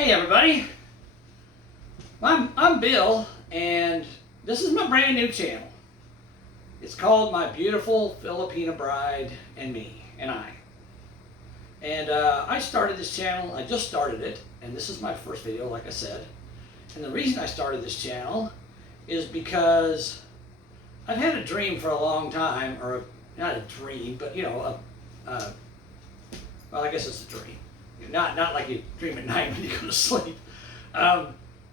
Hey everybody, I'm Bill, and this is my brand new channel. It's called My Beautiful Filipina Bride and Me and I. And I started this channel, I just started it, and this is my first video, like I said. And the reason I started this channel is because I've had a dream for a long time, or not a dream, but you know, well, I guess it's a dream. Not like you dream at night when you go to sleep. I've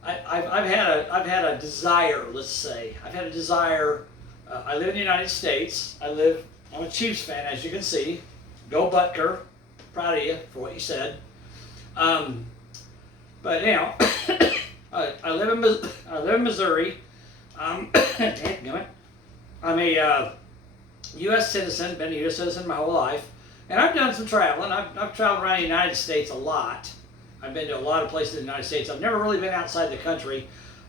had a desire. Let's say I've had a desire. I live in the United States. I'm a Chiefs fan, as you can see. Go Butker. Proud of you for what you said. But anyhow, I live in Missouri. Damn it. I'm a U.S. citizen. Been a U.S. citizen my whole life. And I've done some traveling. I've traveled around the United States a lot. I've been to a lot of places in the United States. I've never really been outside the country.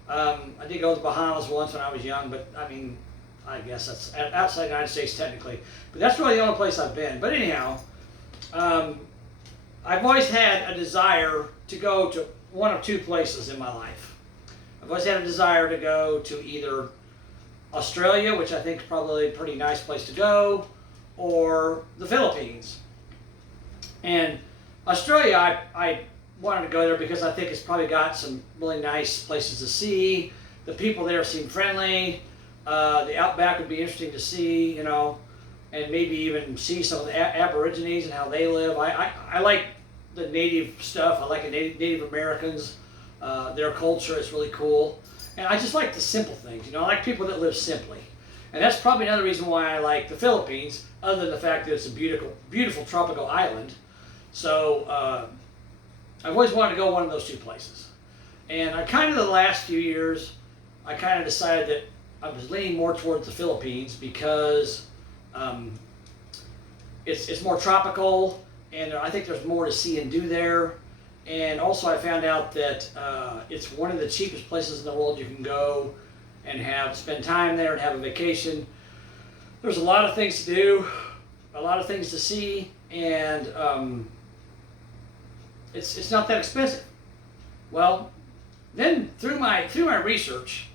I did go to the Bahamas once when I was young, but I mean, I guess that's outside the United States technically. But that's really the only place I've been. But anyhow, I've always had a desire to go to one of two places in my life. I've always had a desire to go to either Australia, which I think is probably a pretty nice place to go, or the Philippines. And Australia, I wanted to go there because I think it's probably got some really nice places to see. The people there seem friendly. The outback would be interesting to see, you know, and maybe even see some of the Aborigines and how they live. I like the native stuff. I like the Native Americans. Their culture is really cool. And I just like the simple things, you know. I like people that live simply. And that's probably another reason why I like the Philippines, other than the fact that it's a beautiful tropical island. So I've always wanted to go one of those two places. And the last few years, I kind of decided that I was leaning more towards the Philippines because it's more tropical, and I think there's more to see and do there. And also I found out that it's one of the cheapest places in the world you can go and spend time there and have a vacation. There's a lot of things to do, a lot of things to see, and it's not that expensive. Well, then through my research,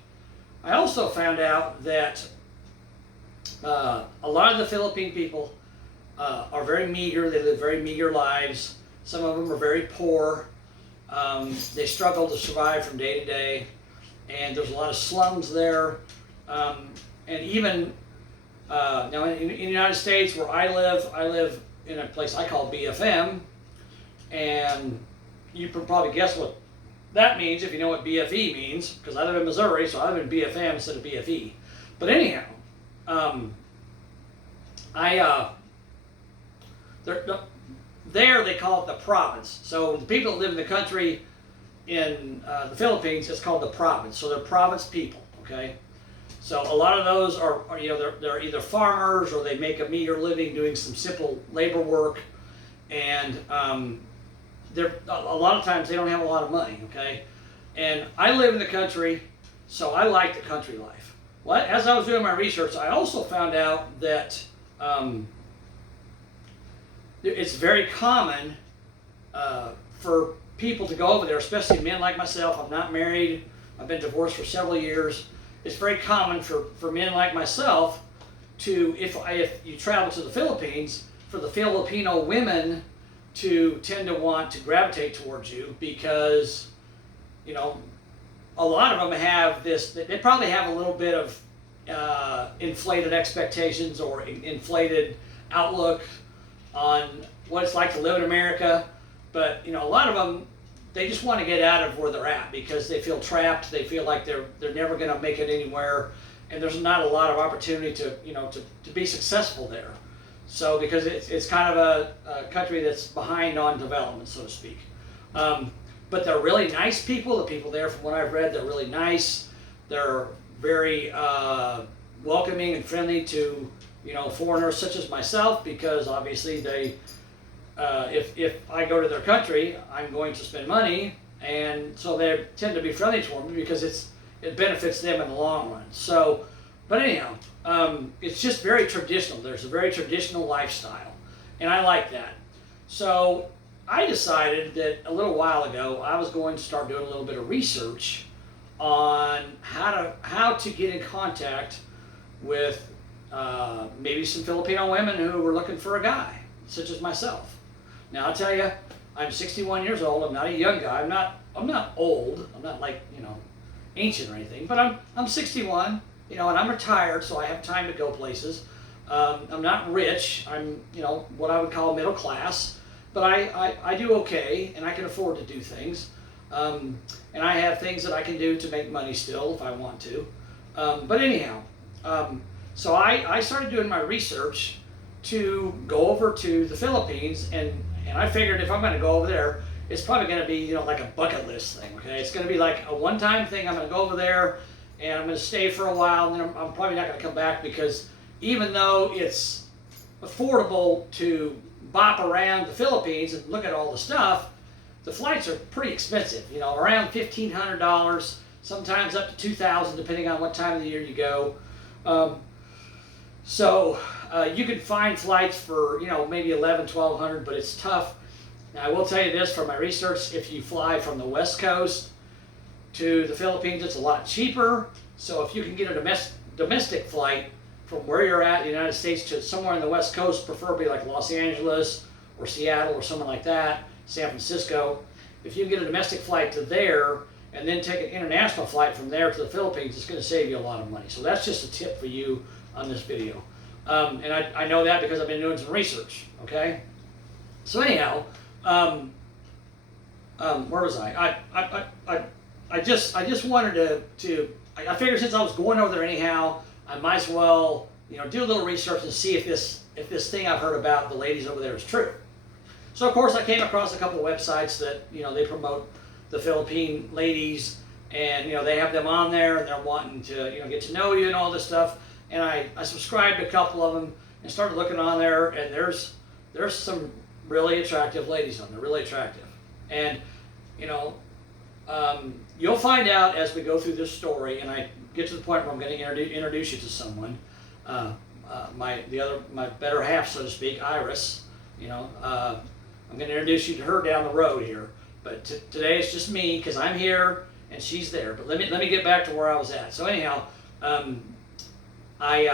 I also found out that a lot of the Philippine people are very meager. They live very meager lives. Some of them are very poor. They struggle to survive from day to day. And there's a lot of slums there, and even now in the United States where I live in a place I call BFM, and you can probably guess what that means if you know what BFE means, because I live in Missouri, so I live in BFM instead of BFE. But anyhow, there they call it the province. So the people that live in the country in the Philippines, it's called the province. So they're province people, okay? So a lot of those are you know, they're either farmers or they make a meager living doing some simple labor work, and they're a lot of times they don't have a lot of money, okay? And I live in the country, so I like the country life. Well, as I was doing my research, I also found out that it's very common for people to go over there, especially men like myself. I'm not married. I've been divorced for several years. It's very common for men like myself to, if you travel to the Philippines, for the Filipino women to tend to want to gravitate towards you because, you know, a lot of them have this, they probably have a little bit of inflated expectations or inflated outlook on what it's like to live in America. But, you know, a lot of them, they just want to get out of where they're at because they feel trapped. They feel like they're never going to make it anywhere, and there's not a lot of opportunity to, you know, to be successful there. So because it's kind of a country that's behind on development, so to speak. But they're really nice people. The people there, from what I've read, they're really nice. They're very welcoming and friendly to, you know, foreigners such as myself, because obviously they. If I go to their country, I'm going to spend money, and so they tend to be friendly toward me because it benefits them in the long run. So, but anyhow, it's just very traditional. There's a very traditional lifestyle, and I like that. So I decided that a little while ago I was going to start doing a little bit of research on how to get in contact with maybe some Filipino women who were looking for a guy, such as myself. Now I'll tell you, I'm 61 years old. I'm not a young guy. I'm not old. I'm not like, ancient or anything. But I'm 61. And I'm retired, so I have time to go places. I'm not rich. I'm what I would call middle class, but I do okay, and I can afford to do things. And I have things that I can do to make money still if I want to. But anyhow, so I started doing my research to go over to the Philippines, and I figured if I'm going to go over there, it's probably going to be like a bucket list thing. Okay, it's going to be like a one-time thing. I'm going to go over there, and I'm going to stay for a while, and then I'm probably not going to come back, because even though it's affordable to bop around the Philippines and look at all the stuff, the flights are pretty expensive. Around $1,500, sometimes up to $2,000, depending on what time of the year you go. So you can find flights for maybe $1,100, $1,200, but it's tough. Now I will tell you this from my research: if you fly from the West Coast to the Philippines, it's a lot cheaper. So if you can get a domestic flight from where you're at in the United States to somewhere in the West Coast, preferably like Los Angeles or Seattle or somewhere like that, San Francisco, if you can get a domestic flight to there and then take an international flight from there to the Philippines, it's going to save you a lot of money. So that's just a tip for you on this video. And I know that because I've been doing some research, okay? So anyhow, where was I? I just wanted to I figured since I was going over there anyhow, I might as well do a little research and see if this thing I've heard about the ladies over there is true. So of course I came across a couple of websites that they promote the Philippine ladies, and they have them on there, and they're wanting to get to know you and all this stuff. And I subscribed to a couple of them and started looking on there, and there's some really attractive ladies on there, really attractive. And you'll find out as we go through this story, and I get to the point where I'm going to introduce you to someone, my better half, so to speak, Iris. I'm going to introduce you to her down the road here, but today it's just me because I'm here and she's there. But let me get back to where I was at. So anyhow, I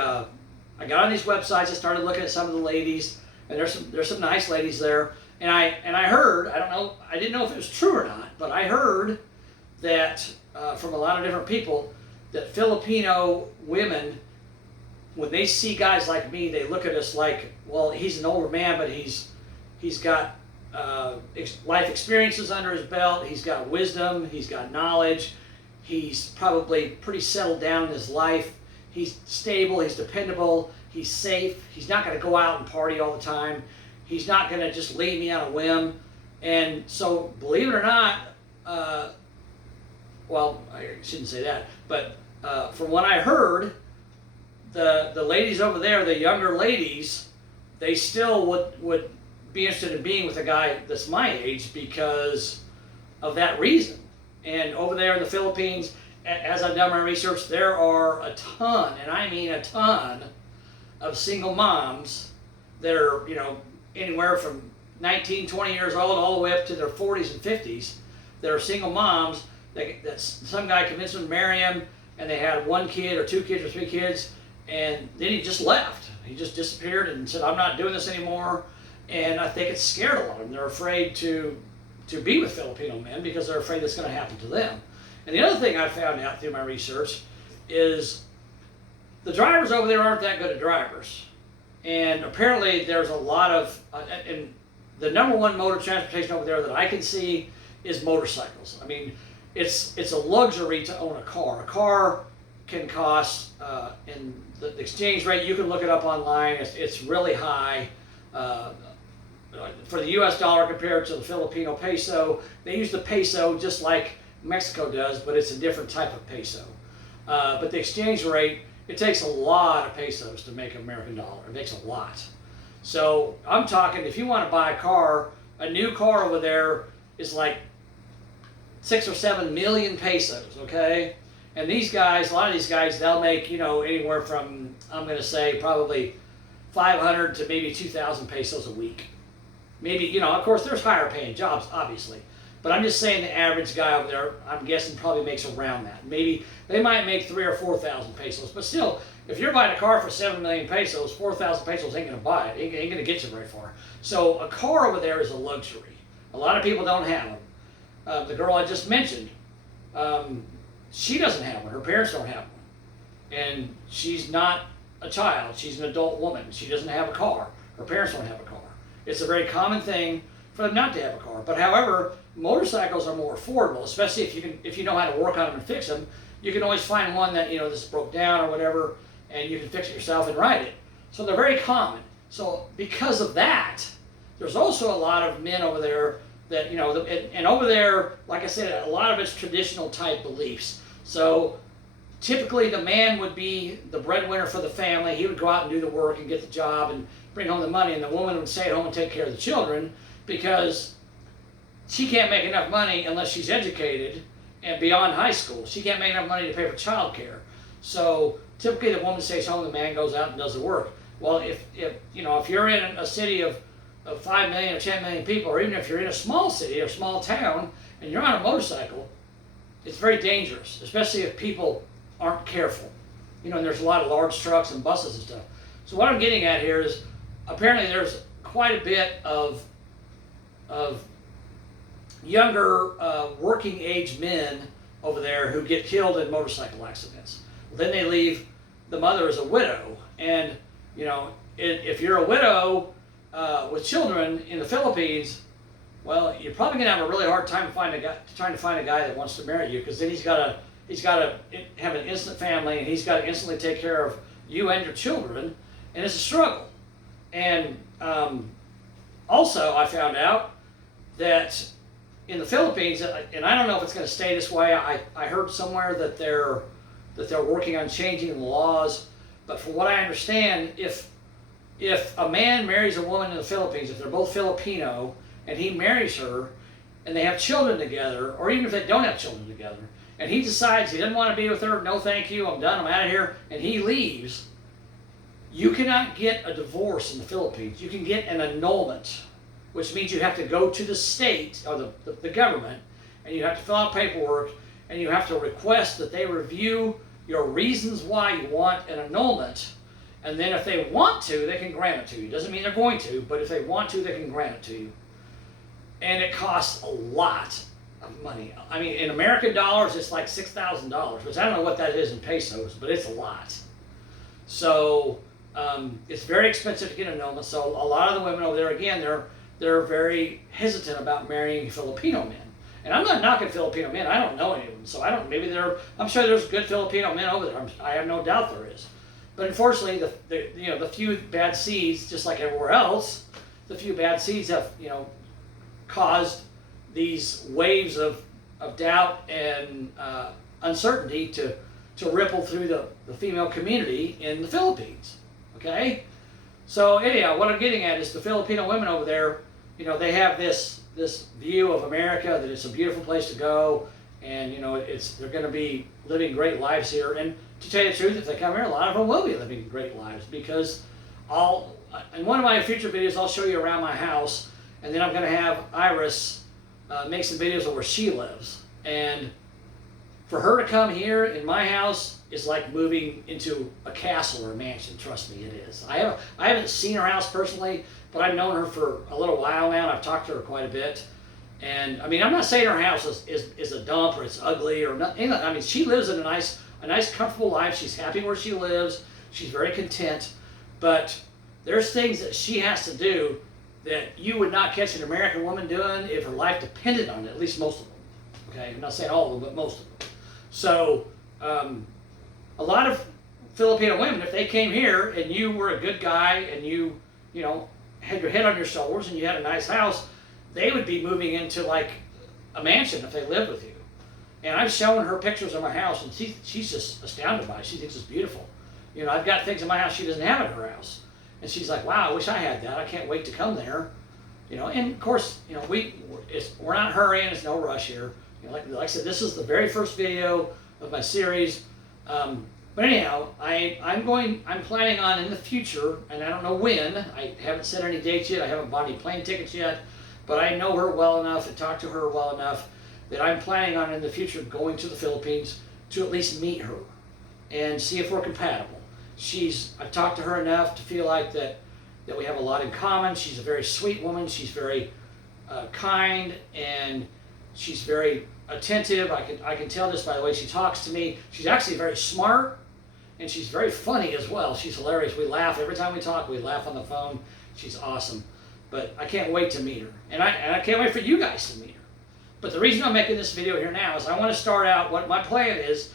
got on these websites. I started looking at some of the ladies, and there's some nice ladies there. And I heard, I didn't know if it was true or not, but I heard that from a lot of different people that Filipino women, when they see guys like me, they look at us like, well, he's an older man, but he's got life experiences under his belt. He's got wisdom. He's got knowledge. He's probably pretty settled down in his life. He's stable. He's dependable. He's safe. He's not going to go out and party all the time. He's not going to just leave me on a whim. And so, believe it or not, well, I shouldn't say that, but from what I heard, the ladies over there, the younger ladies, they still would be interested in being with a guy that's my age because of that reason. And over there in the Philippines, as I've done my research, there are a ton, and I mean a ton, of single moms that are, anywhere from 19, 20 years old all the way up to their 40s and 50s that are single moms that some guy convinced them to marry him, and they had one kid or two kids or three kids, and then he just left. He just disappeared and said, I'm not doing this anymore. And I think it's scared a lot of them. They're afraid to be with Filipino men because they're afraid it's going to happen to them. And the other thing I found out through my research is the drivers over there aren't that good at drivers. And apparently there's a lot of, and the number one mode of transportation over there that I can see is motorcycles. I mean, it's a luxury to own a car. A car can cost, in the exchange rate, you can look it up online, it's really high. For the US dollar compared to the Filipino peso, they use the peso just like Mexico does, but it's a different type of peso. But the exchange rate, it takes a lot of pesos to make an American dollar. It makes a lot. So I'm talking, if you want to buy a car, a new car over there is like 6 or 7 million pesos, okay? And these guys, a lot of these guys, they'll make, anywhere from, I'm going to say, probably 500 to maybe 2,000 pesos a week. maybe, you know, of course there's higher paying jobs, obviously. But I'm just saying the average guy over there, I'm guessing probably makes around that. Maybe they might make 3,000 or 4,000 pesos, but still, if you're buying a car for 7 million pesos, 4,000 pesos ain't gonna buy it. Ain't gonna get you very far. So a car over there is a luxury. A lot of people don't have them. The girl I just mentioned, she doesn't have one. Her parents don't have one, and she's not a child. She's an adult woman. She doesn't have a car. Her parents don't have a car. It's a very common thing for them not to have a car. But however, motorcycles are more affordable, especially if you know how to work on them and fix them. You can always find one that, you know, this broke down or whatever, and you can fix it yourself and ride it. So they're very common. So because of that, there's also a lot of men over there that, you know, and over there, like I said, a lot of it's traditional type beliefs. So typically the man would be the breadwinner for the family. He would go out and do the work and get the job and bring home the money, and the woman would stay at home and take care of the children, because she can't make enough money unless she's educated and beyond high school. She can't make enough money to pay for child care. So typically the woman stays home, the man goes out and does the work. Well, if you know, if you're in a city of 5 million or 10 million people, or even if you're in a small city or small town and you're on a motorcycle, it's very dangerous, especially if people aren't careful. You know, and there's a lot of large trucks and buses and stuff. So what I'm getting at here is, apparently there's quite a bit of younger working age men over there who get killed in motorcycle accidents. Then they leave the mother as a widow, and you know, if you're a widow with children in the Philippines, well, you're probably gonna have a really hard time trying to find a guy that wants to marry you, because then he's got to have an instant family, and he's got to instantly take care of you and your children, and it's a struggle. And also, I found out that in the Philippines, and I don't know if it's going to stay this way. I heard somewhere that they're working on changing the laws, but from what I understand, if a man marries a woman in the Philippines, if they're both Filipino, and he marries her, and they have children together, or even if they don't have children together, and he decides he doesn't want to be with her, no thank you, I'm done, I'm out of here, and he leaves, you cannot get a divorce in the Philippines. You can get an annulment, which means you have to go to the state or the government, and you have to fill out paperwork, and you have to request that they review your reasons why you want an annulment, and then if they want to, they can grant it to you. Doesn't mean they're going to, but if they want to, they can grant it to you. And it costs a lot of money. I mean, in American dollars, it's like $6,000, which I don't know what that is in pesos, but it's a lot. So it's very expensive to get an annulment. So a lot of the women over there, again, they're very hesitant about marrying Filipino men. And I'm not knocking Filipino men. I don't know any of them, so I don't. Maybe I'm sure there's good Filipino men over there. I have no doubt there is. But unfortunately, the few bad seeds, just like everywhere else, the few bad seeds have caused these waves of doubt and uncertainty to ripple through the female community in the Philippines. Okay, so anyhow, what I'm getting at is the Filipino women over there, they have this view of America, that it's a beautiful place to go, and they're going to be living great lives here. And to tell you the truth, if they come here, a lot of them will be living great lives, because in one of my future videos, I'll show you around my house, and then I'm going to have Iris make some videos of where she lives. And for her to come here in my house is like moving into a castle or a mansion. Trust me, it is. I haven't seen her house personally, but I've known her for a little while now, and I've talked to her quite a bit. And I mean, I'm not saying her house is a dump or it's ugly or nothing. I mean, she lives in a nice, comfortable life. She's happy where she lives. She's very content. But there's things that she has to do that you would not catch an American woman doing if her life depended on it. At least most of them. Okay, I'm not saying all of them, but most of them. So a lot of Filipino women, if they came here and you were a good guy and you had your head on your shoulders and you had a nice house, they would be moving into like a mansion if they lived with you. And I've shown her pictures of my house, and she's just astounded by it. She thinks it's beautiful. I've got things in my house she doesn't have in her house, and she's like, "Wow, I wish I had that. I can't wait to come there." And of course, we're not hurrying. It's no rush here. Like I said, this is the very first video of my series. But anyhow, I'm planning on in the future, and I don't know when, I haven't set any dates yet, I haven't bought any plane tickets yet, but I know her well enough and talked to her well enough that I'm planning on in the future going to the Philippines to at least meet her and see if we're compatible. I've talked to her enough to feel like that we have a lot in common. She's a very sweet woman. She's very kind, and she's very attentive. I can tell just by the way she talks to me. She's actually very smart, and she's very funny as well. She's hilarious. We laugh every time we talk. We laugh on the phone. She's awesome. But I can't wait to meet her, and I can't wait for you guys to meet her. But the reason I'm making this video here now is I want to start out. What my plan is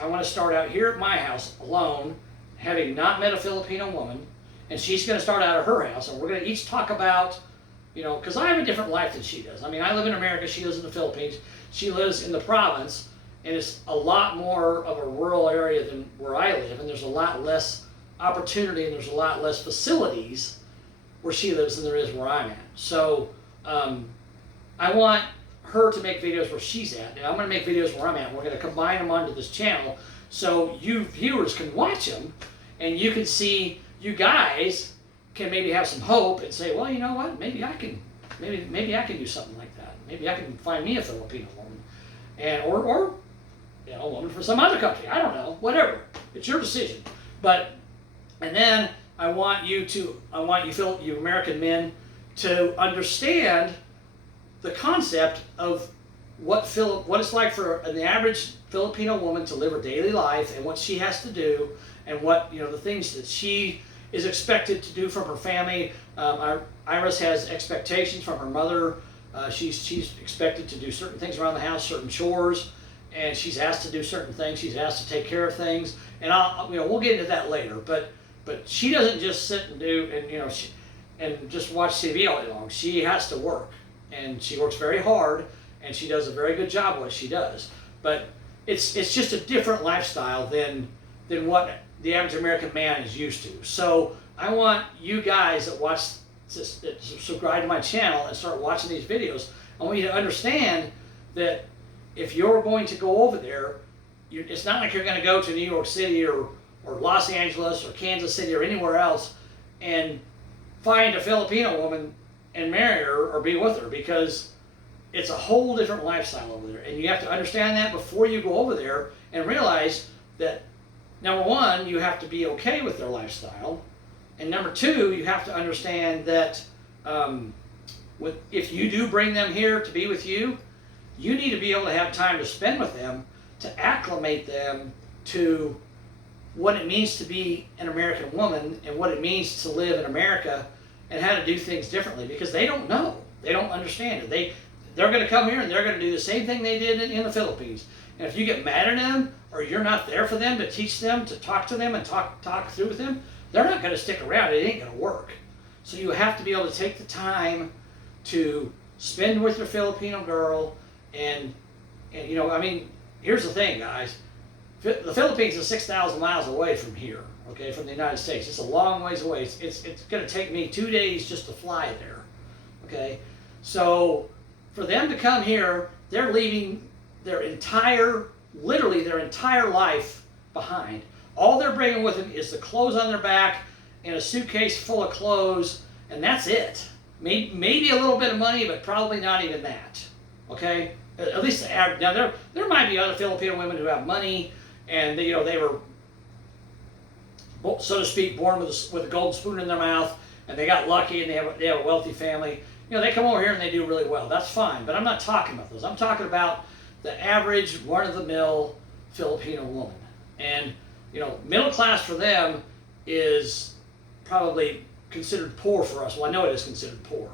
I want to start out here at my house alone, having not met a Filipino woman, and she's going to start out at her house, and we're going to each talk about, because I have a different life than she does. I mean, I live in America, she lives in the Philippines, she lives in the province, and it's a lot more of a rural area than where I live, and there's a lot less opportunity and there's a lot less facilities where she lives than there is where I'm at. So I want her to make videos where she's at, and I'm going to make videos where I'm at. We're going to combine them onto this channel so you viewers can watch them, and you can see, you guys can maybe have some hope and say, well, you know what, maybe I can do something like that. Maybe I can find me a Filipino woman, and or a woman from some other country. I don't know, whatever. It's your decision. And then I want you American men to understand the concept of what it's like for an average Filipino woman to live her daily life, and what she has to do, and what the things that she is expected to do from her family. Iris has expectations from her mother. She's expected to do certain things around the house, certain chores, and she's asked to do certain things. She's asked to take care of things, and we'll get into that later. But she doesn't just sit and do and just watch TV all day long. She has to work, and she works very hard, and she does a very good job at what she does. But it's just a different lifestyle than what the average American man is used to. So I want you guys that subscribe to my channel and start watching these videos, I want you to understand that if you're going to go over there, it's not like you're going to go to New York City or Los Angeles or Kansas City or anywhere else and find a Filipino woman and marry her or be with her, because it's a whole different lifestyle over there. And you have to understand that before you go over there, and realize that, number one, you have to be okay with their lifestyle, and number two, you have to understand that if you do bring them here to be with you, you need to be able to have time to spend with them, to acclimate them to what it means to be an American woman and what it means to live in America and how to do things differently, because they don't know. They don't understand it. They're going to come here and they're going to do the same thing they did in the Philippines. And if you get mad at them, or you're not there for them to teach them, to talk to them and talk through with them, they're not going to stick around. It ain't going to work. So you have to be able to take the time to spend with your Filipino girl, and here's the thing, guys. The Philippines is 6,000 miles away from here, okay, from the United States. It's a long ways away. It's going to take me 2 days just to fly there, okay? So for them to come here, they're leaving literally their entire life behind. All they're bringing with them is the clothes on their back and a suitcase full of clothes, and that's it. Maybe a little bit of money, but probably not even that, okay? At least the average. Now, there might be other Filipino women who have money, and they were, so to speak, born with a golden spoon in their mouth, and they got lucky, and they have a wealthy family. They come over here and they do really well. That's fine, but I'm not talking about those. I'm talking about the average, run-of-the-mill Filipino woman. And middle class for them is probably considered poor for us. Well, I know it is considered poor.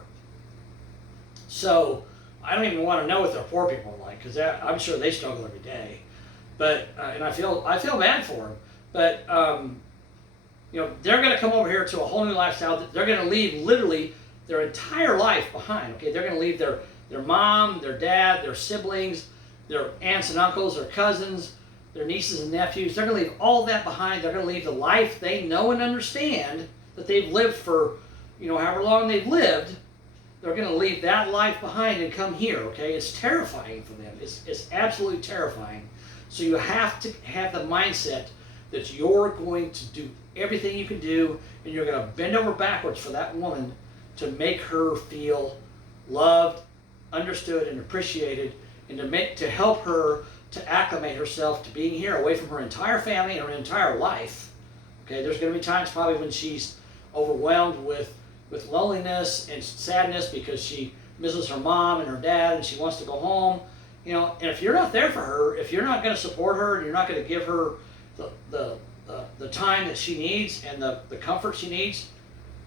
So I don't even want to know what their poor people are like, because I'm sure they struggle every day. But and I feel bad for them. But they're going to come over here to a whole new lifestyle. They're going to leave literally their entire life behind. Okay, they're going to leave their mom, their dad, their siblings, their aunts and uncles, their cousins, their nieces and nephews. They're going to leave all that behind. They're going to leave the life they know and understand that they've lived for, however long they've lived. They're going to leave that life behind and come here, okay? It's terrifying for them. It's absolutely terrifying. So you have to have the mindset that you're going to do everything you can do, and you're going to bend over backwards for that woman to make her feel loved, understood, and appreciated, and to help her to acclimate herself to being here away from her entire family and her entire life. Okay, there's going to be times probably when she's overwhelmed with loneliness and sadness because she misses her mom and her dad and she wants to go home. You know, and if you're not there for her, if you're not going to support her and you're not going to give her the time that she needs and the comfort she needs,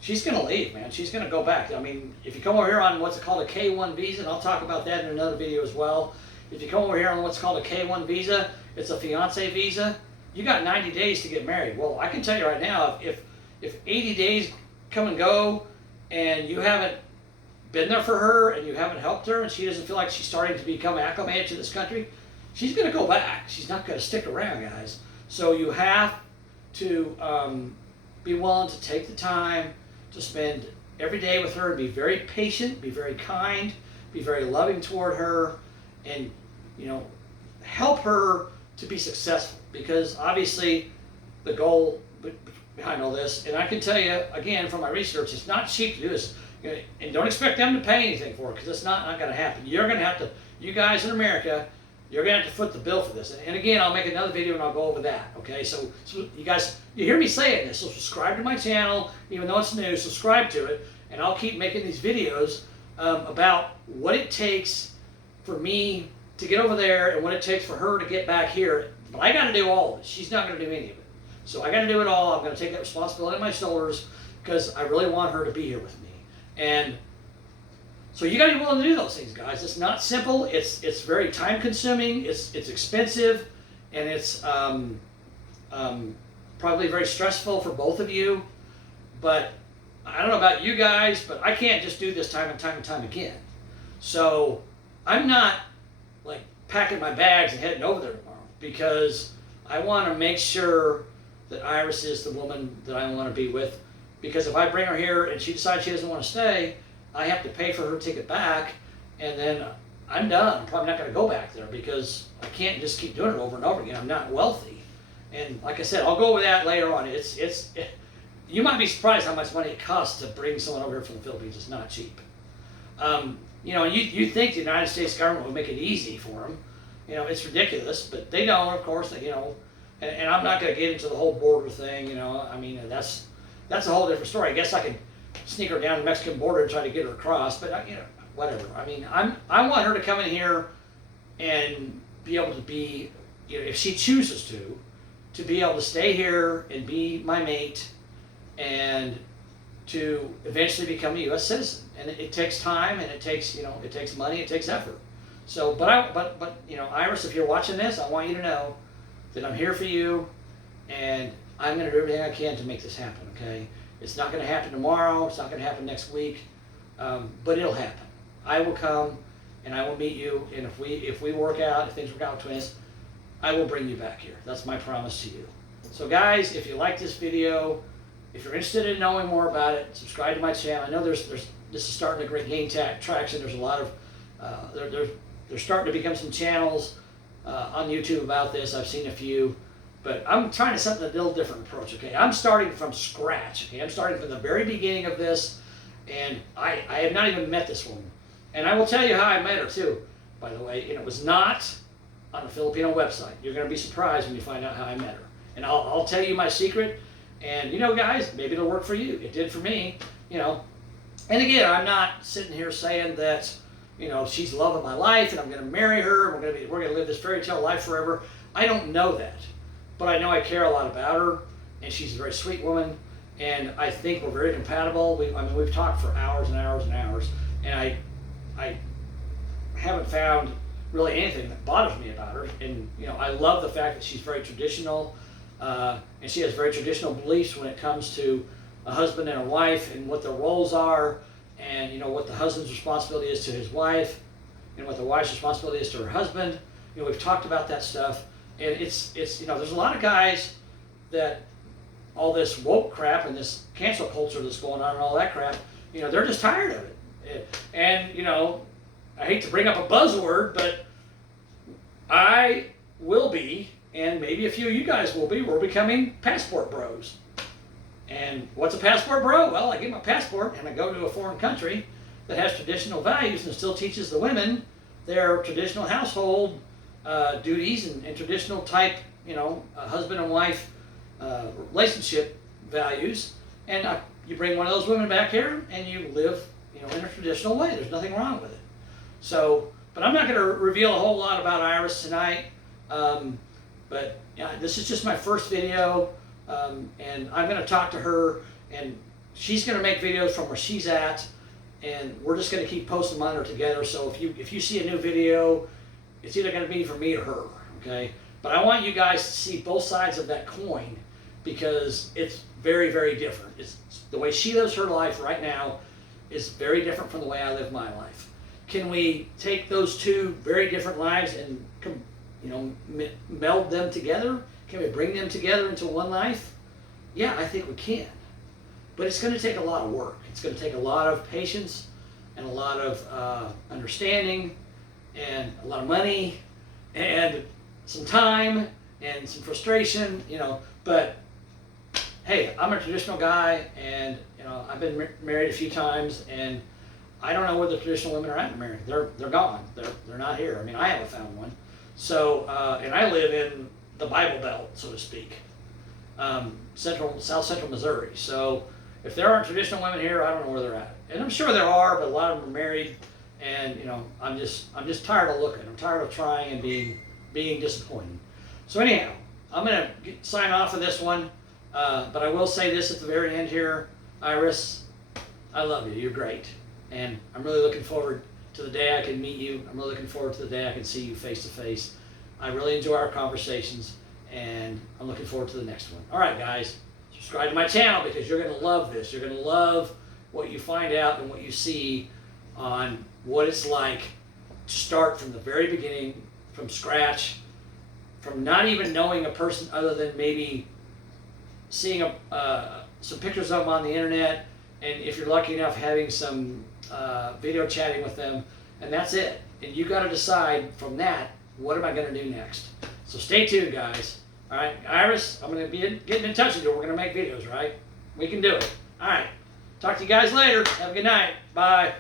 she's going to leave, man. She's going to go back. I mean, if you come over here on what's called a K-1 visa, and I'll talk about that in another video as well. If you come over here on what's called a K-1 visa, it's a fiance visa. You got 90 days to get married. Well, I can tell you right now, if 80 days come and go and you haven't been there for her and you haven't helped her and she doesn't feel like she's starting to become acclimated to this country, she's going to go back. She's not going to stick around, guys. So you have to be willing to take the time to spend every day with her and be very patient, be very kind, be very loving toward her, and, you know, help her to be successful, because obviously the goal behind all this, and I can tell you again from my research, it's not cheap to do this, and don't expect them to pay anything for it, because it's not going to happen. You're going to have to, you guys in America, you're going to have to foot the bill for this. And again, I'll make another video and I'll go over that. Okay, so you guys, you hear me saying this, so subscribe to my channel, even though it's new, subscribe to it, and I'll keep making these videos about what it takes for me to get over there and what it takes for her to get back here. But I got to do all of it. She's not going to do any of it. So I got to do it all. I'm going to take that responsibility on my shoulders because I really want her to be here with me. And so you got to be willing to do those things, guys. It's not simple. It's very time consuming. It's expensive, and it's probably very stressful for both of you. But I don't know about you guys, but I can't just do this time and time and time again. So I'm not like packing my bags and heading over there tomorrow, because I want to make sure that Iris is the woman that I want to be with. Because if I bring her here and she decides she doesn't want to stay, I have to pay for her ticket back, and then I'm done. I'm probably not going to go back there because I can't just keep doing it over and over again. I'm not wealthy. And like I said, I'll go over that later on. You might be surprised how much money it costs to bring someone over here from the Philippines. It's not cheap. You know, you think the United States government would make it easy for them. You know, it's ridiculous, but they don't, of course. You know, and I'm not going to get into the whole border thing. You know, I mean, that's a whole different story. I guess I could sneak her down the Mexican border and try to get her across, but you know, whatever. I mean, I want her to come in here and be able to be, you know, if she chooses to be able to stay here and be my mate, and to eventually become a U.S. citizen. And it takes time, and it takes, you know, it takes money, it takes effort. So, but you know, Iris, if you're watching this, I want you to know that I'm here for you, and I'm going to do everything I can to make this happen. Okay. It's not going to happen tomorrow. It's not going to happen next week, but it'll happen. I will come, and I will meet you. And if we work out, if things work out between us, I will bring you back here. That's my promise to you. So, guys, if you like this video, if you're interested in knowing more about it, subscribe to my channel. I know this is starting to gain traction. There's a lot of there's starting to become some channels on YouTube about this. I've seen a few. But I'm trying to something a little different approach, okay? I'm starting from scratch, okay? I'm starting from the very beginning of this, and I have not even met this woman. And I will tell you how I met her, too, by the way, and it was not on a Filipino website. You're going to be surprised when you find out how I met her. And I'll tell you my secret, and, you know, guys, maybe it'll work for you. It did for me, you know. And again, I'm not sitting here saying that, you know, she's the love of my life, and I'm going to marry her, and we're going to live this fairy tale life forever. I don't know that. But I know I care a lot about her, and she's a very sweet woman, and I think we're very compatible. We've talked for hours and hours and hours, and I haven't found really anything that bothers me about her. And you know, I love the fact that she's very traditional, and she has very traditional beliefs when it comes to a husband and a wife and what their roles are, and you know what the husband's responsibility is to his wife, and what the wife's responsibility is to her husband. You know, we've talked about that stuff. And it's you know, there's a lot of guys that all this woke crap and this cancel culture that's going on and all that crap, you know, they're just tired of it. And, you know, I hate to bring up a buzzword, but I will be, and maybe a few of you guys will be. We're becoming passport bros. And what's a passport bro? Well, I get my passport and I go to a foreign country that has traditional values and still teaches the women their traditional household duties and traditional type, husband and wife relationship values. And you bring one of those women back here and you live, in a traditional way. There's nothing wrong with it. So, but I'm not going to reveal a whole lot about Iris tonight. But yeah, this is just my first video. And I'm going to talk to her, and she's going to make videos from where she's at, and we're just going to keep posting them on her together. So if you see a new video, it's either going to be for me or her, okay? But I want you guys to see both sides of that coin, because it's very, very different. It's the way she lives her life right now is very different from the way I live my life. Can we take those two very different lives and meld them together? Can we bring them together into one life? Yeah, I think we can. But it's going to take a lot of work. It's going to take a lot of patience and a lot of understanding and a lot of money and some time and some frustration, But hey, I'm a traditional guy, and I've been married a few times, and I don't know where the traditional women are at married. They're gone. They're not here. I mean, I haven't found one. So, and I live in the Bible Belt, so to speak, South Central Missouri. So if there aren't traditional women here, I don't know where they're at. And I'm sure there are, but a lot of them are married, and I'm just tired of looking. I'm tired of trying and being disappointed. So anyhow, I'm gonna sign off of this one, but I will say this at the very end here, Iris, I love you. You're great, and I'm really looking forward to the day I can meet you. I'm really looking forward to the day I can see you face to face. I really enjoy our conversations, and I'm looking forward to the next one. All right, guys, subscribe to my channel, because you're going to love this. You're going to love what you find out and what you see on what it's like to start from the very beginning, from scratch, from not even knowing a person other than maybe seeing some pictures of them on the internet, and if you're lucky enough, having some video chatting with them, and that's it. And you got to decide from that, what am I going to do next? So stay tuned, guys. All right, Iris, I'm going to be getting in touch with you. We're going to make videos, right? We can do it. All right. Talk to you guys later. Have a good night. Bye.